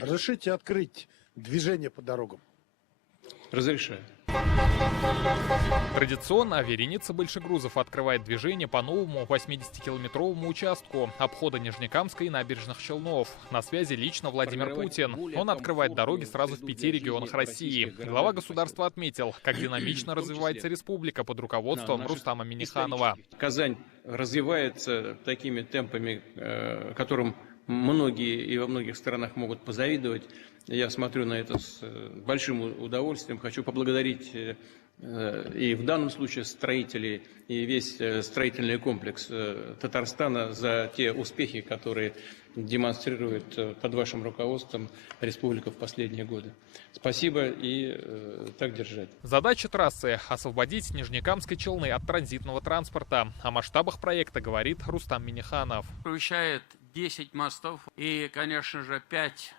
Разрешите открыть движение по дорогам? Разрешаю. Традиционно вереница большегрузов открывает движение по новому 80-километровому участку обхода Нижнекамска и набережных Челнов. На связи лично Владимир Путин. Он открывает дороги сразу в 5 регионах России. Глава государства отметил, как динамично развивается республика под руководством Рустама Минниханова. Казань развивается такими темпами, которым многие и во многих странах могут позавидовать. Я смотрю на это с большим удовольствием. Хочу поблагодарить и в данном случае строителей, и весь строительный комплекс Татарстана за те успехи, которые демонстрирует под вашим руководством республика в последние годы. Спасибо и так держать. Задача трассы – освободить Нижнекамские Челны от транзитного транспорта. О масштабах проекта говорит Рустам Минниханов. Включает 10 мостов и, конечно же, 5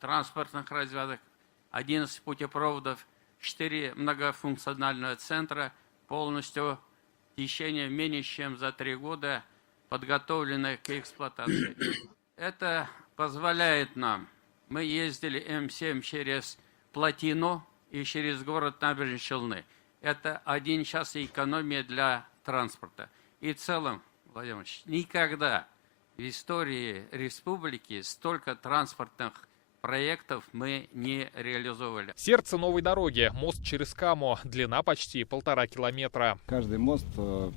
транспортных развязок, 11 путепроводов, 4 многофункциональных центра, полностью в течение менее чем за 3 года подготовлены к эксплуатации. Это позволяет нам, мы ездили М7 через Плотину и через город Набережные Челны. Это 1 час экономия для транспорта. И в целом, Владимир Ильич, никогда в истории республики столько транспортных проектов мы не реализовывали. Сердце новой дороги – мост через Каму. Длина почти 1,5 километра. Каждый мост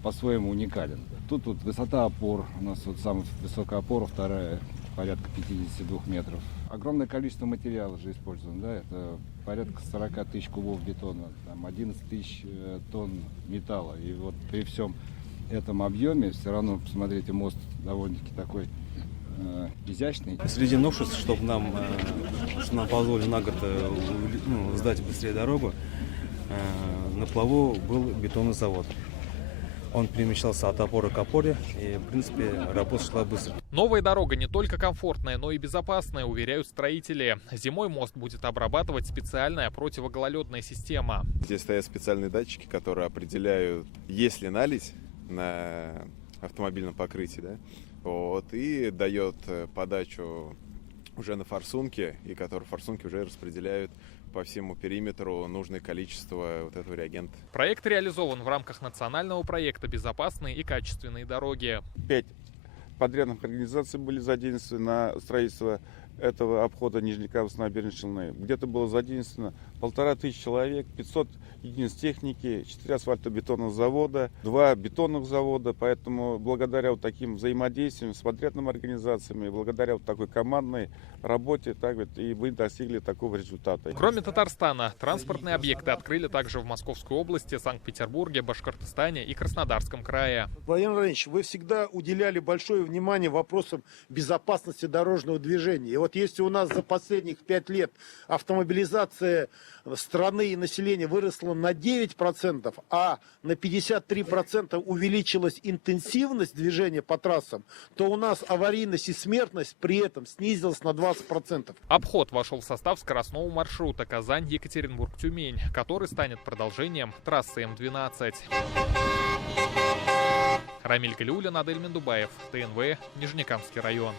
по-своему уникален. Тут вот высота опор. У нас вот самая высокая опора, вторая, порядка 52 метров. Огромное количество материала же использовано. Да? Это порядка 40 тысяч кубов бетона, там 11 тысяч тонн металла. И вот при всем этом объеме все равно, посмотрите, мост довольно-таки такой изящный. Среди новшеств, чтобы нам позволили на год сдать быстрее дорогу, на плаву был бетонный завод. Он перемещался от опоры к опоре, и, в принципе, работа шла быстро. Новая дорога не только комфортная, но и безопасная, уверяют строители. Зимой мост будет обрабатывать специальная противогололедная система. Здесь стоят специальные датчики, которые определяют, есть ли наледь на автомобильном покрытии, да? Вот, и дает подачу уже на форсунки, и которые форсунки уже распределяют по всему периметру нужное количество вот этого реагента. Проект реализован в рамках национального проекта «Безопасные и качественные дороги». 5 подрядных организаций были задействованы на строительство этого обхода Нижнекамска набережной Челны. Где-то было задействовано 1500 человек, 500 единиц техники, 4 асфальтобетонных завода, 2 бетонных завода. Поэтому благодаря вот таким взаимодействиям с подрядными организациями, благодаря вот такой командной работе, так вот и мы достигли такого результата. Кроме Татарстана, транспортные объекты открыли также в Московской области, Санкт-Петербурге, Башкортостане и Краснодарском крае. Владимир Владимирович, вы всегда уделяли большое внимание вопросам безопасности дорожного движения. И вот если у нас за последних 5 лет автомобилизация страны и населения выросла на 9%, а на 53% увеличилась интенсивность движения по трассам, то у нас аварийность и смертность при этом снизилась на 20%. Обход вошел в состав скоростного маршрута Казань-Екатеринбург-Тюмень, который станет продолжением трассы М12. Рамиль Галиуллин, Адель Мендубаев, ТНВ, Нижнекамский район.